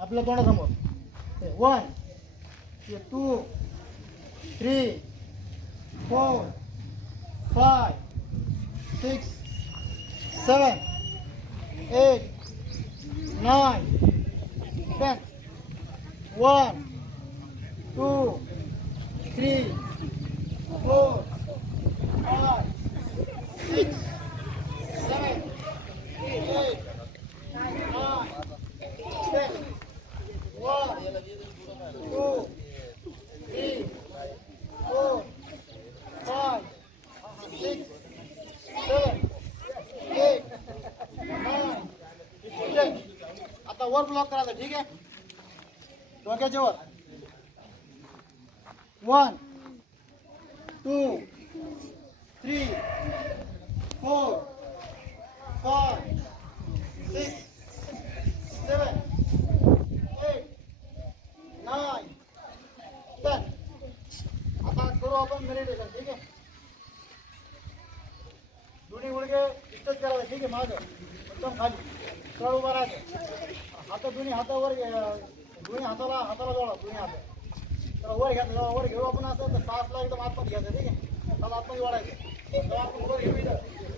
आपल्या तोंडासमोर. 1 2 3 4 5 6 7 8 9 10. 1 2 3 4 5 6 7 8 9 10. 1 2 3 4 5 6 7 8 9 10. आता वर ब्लॉक करायचं. ठीक आहे, डोक्याच्या वर. 1 2 3 4 5 6 7 8 9 10. आता करू आपण मेडिटेशन. ठीक आहे, दोन्ही गुडघे इष्टच करायचं. ठीक आहे, मागं एकदम खाली सरळ उभा राहायचं. हात दोन्ही हातावर दोन्ही हाताला जोडा. दोन्ही हात तर वर घ्या. जेव्हा वर घेऊ आपण असं तर सासला एकदम आतमध्ये घ्यायचं. ठीक आहे, त्याला आतमध्ये वाढायचं. तेव्हा आपण वर घेऊ इथं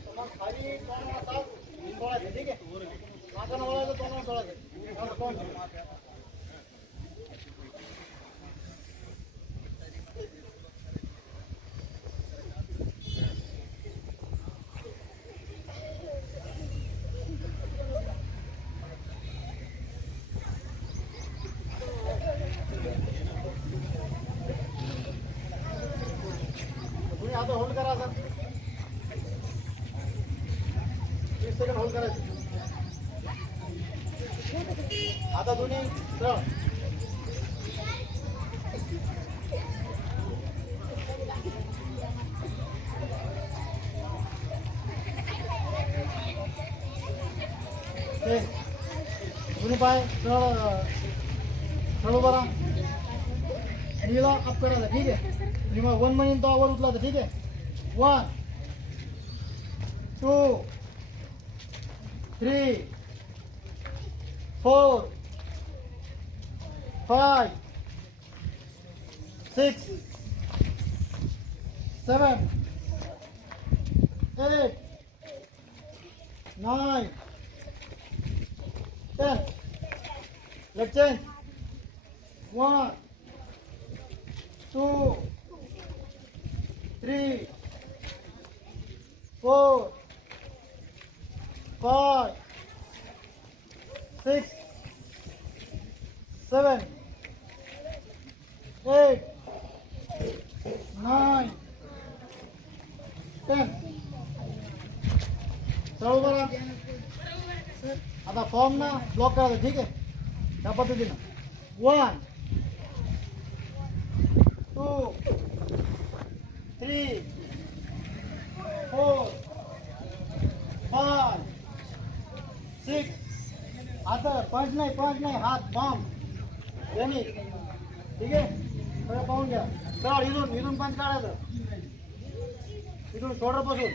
तर मग खाली तोंडाला सास सोडायचं. ठीक आहे, नाकानं वळायचं, तोंडाला सोडायचं. तोंड आता होल्ड करा. सर 30 सेकंड होल्ड करायचे. आता दोन्ही सरळ. दोन्ही पाय सरळ सरळ उभा राहा. नीला अप करायचं. ठीक आहे, आणि मग 1 म्हणून तो वर उचलायचा. ठीक आहे, 1 2 3 4 5 6 7 8 9 10. Let's change. 1 2 3 4 5 6 7 8 9 10. सर्व बघा. आता फॉर्म ना ब्लॉक करायचं. ठीक आहे, त्या पद्धतीनं 1 2 3 4 5 6. आता पंच नाही हात बाम यांनी. ठीक आहे, सगळं पाहून घ्या. सरळ इथून पंच काढायचं. इथून शोल्डर पासून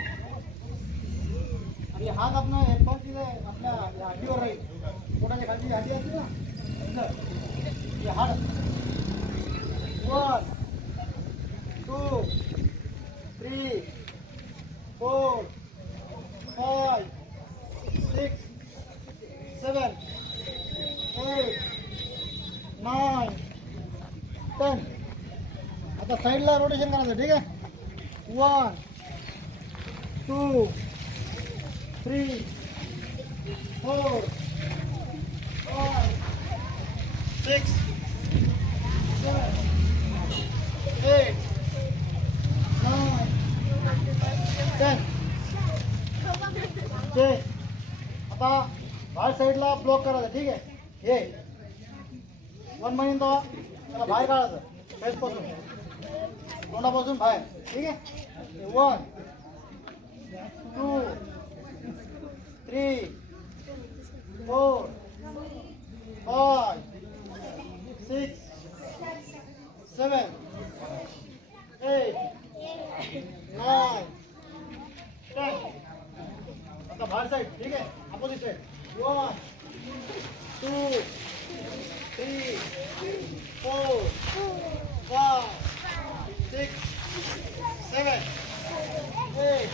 आणि हात आपला हे पंच तिथे आपल्या हड्डीवर राहील. पोटाच्या खालची हड्डी असते ना, हे हाड. 1 2 3 4 5 6 7 8 9 10. आता साईडला रोटेशन करायचं. ठीक आहे, 1 2 3 4 5 6 7 8 9 10. ते आता बाहेर साईडला ब्लॉक करायचं. ठीक आहे, हे 1 म्हणून तो त्याला बाहेर काढायचं. फेसपासून तोंडापासून बाहेर. ठीक आहे, 1 2 3 4 5 6 7 8 9 10. आता बाहेर साईड. ठीक आहे, अपोजिट साईड. 1 2 3, 4, 5, 6, 7, 8,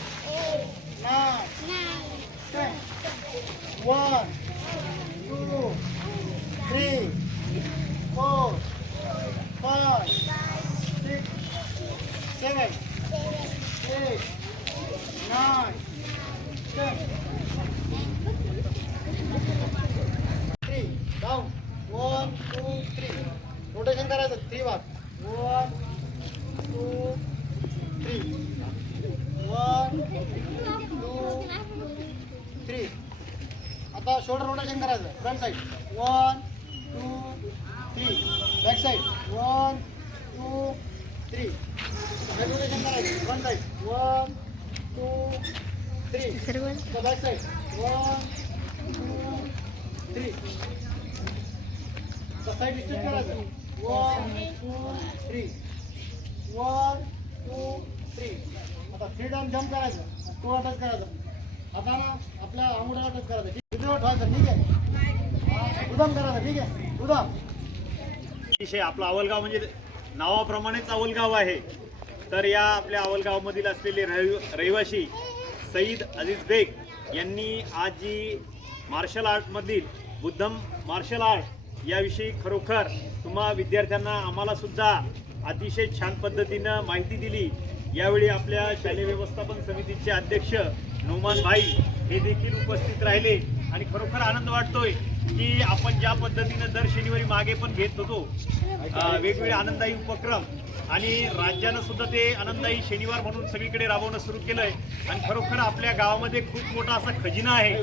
9, 10. 1, 2, 3, 4, 5, 6, 7, 8, 9, 10. 3 down. 1, 2, 3. रोटेशन करायचं 3 बार. 1, 2, 3. 1, 2, 3. आता शोल्डर रोटेशन करायचं front side. 1, 2, 3. Back side. 1, 2, 3. Head rotation करायचं front side. 1, 2, 3. Back side. 1, 2, 3. Side step करायचं. 1, 2, 3. 1, 2, 3. आता 3 टाइम जंप करायचं. 2 टच करायचं. आता ना आपल्या अंगुठाला टच करायचं. किती वेळ ठेवायचं? ठीक आहे. उदाम करायचं. ठीक आहे. उदाम. विषय आपला अवलगाव म्हणजे नावाप्रमाणेच अवलगाव आहे. तर या आपल्या अवलगावमधील असलेले रहिवासी सईद अजीज बेग यांनी आज जी मार्शल आर्टमधील बुद्धम मार्शल आर्ट याविषयी खरोखर तुम्हा विद्यार्थ्यांना आम्हाला सुद्धा अतिशय छान पद्धतीनं माहिती दिली. यावेळी आपल्या शालेय व्यवस्थापन समितीचे अध्यक्ष नोमान भाई हे देखील उपस्थित राहिले आणि खरोखर आनंद वाटतोय की आपण ज्या पद्धतीनं दर शनिवारी मागे पण घेत होतो वेगवेगळे आनंददायी उपक्रम आणि राज्यानं सुद्धा ते आनंददायी शनिवार म्हणून सगळीकडे राबवणं सुरू केलंय आणि खरोखर आपल्या गावामध्ये खूप मोठा असा खजिना आहे.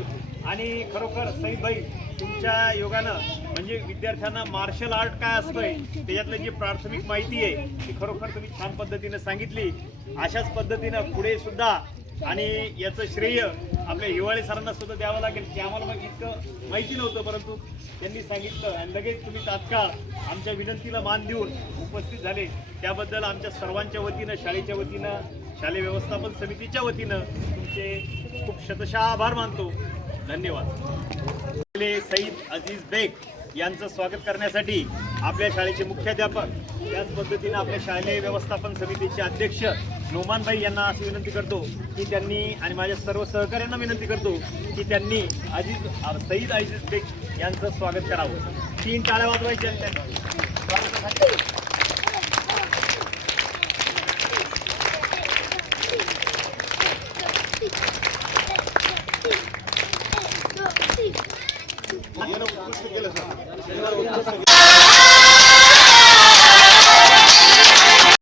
आणि खरोखर सईद भाई तुमच्या योगानं म्हणजे विद्यार्थ्यांना मार्शल आर्ट काय असतंय त्याच्यातलं जी प्राथमिक माहिती आहे ती खरोखर तुम्ही छान पद्धतीनं सांगितली. अशाच पद्धतीनं पुढे सुद्धा आणि याचं श्रेय आपल्या हिवाळे सरांना सुद्धा द्यावं लागेल की आम्हाला मग इतकं माहिती नव्हतं परंतु त्यांनी सांगितलं आणि लगेच तुम्ही तात्काळ आमच्या विनंतीला मान देऊन उपस्थित झाले. त्याबद्दल आमच्या सर्वांच्या वतीनं शाळेच्या वतीनं शालेय व्यवस्थापन समितीच्या वतीनं तुमचे खूप शतशः आभार मानतो. धन्यवाद. सईद अजीज बेग यांचं स्वागत करण्यासाठी आपल्या शाळेचे मुख्याध्यापक त्याच पद्धतीनं आपल्या शालेय व्यवस्थापन समितीचे अध्यक्ष नोमान भाई यांना अशी विनंती करतो की त्यांनी आणि माझ्या सर्व सहकाऱ्यांना विनंती करतो की त्यांनी सईद अजीज बेग यांचं स्वागत करावं. 3 टाळ्या वाजवायच्या त्यांना. उत्कृष्ट केलं सर.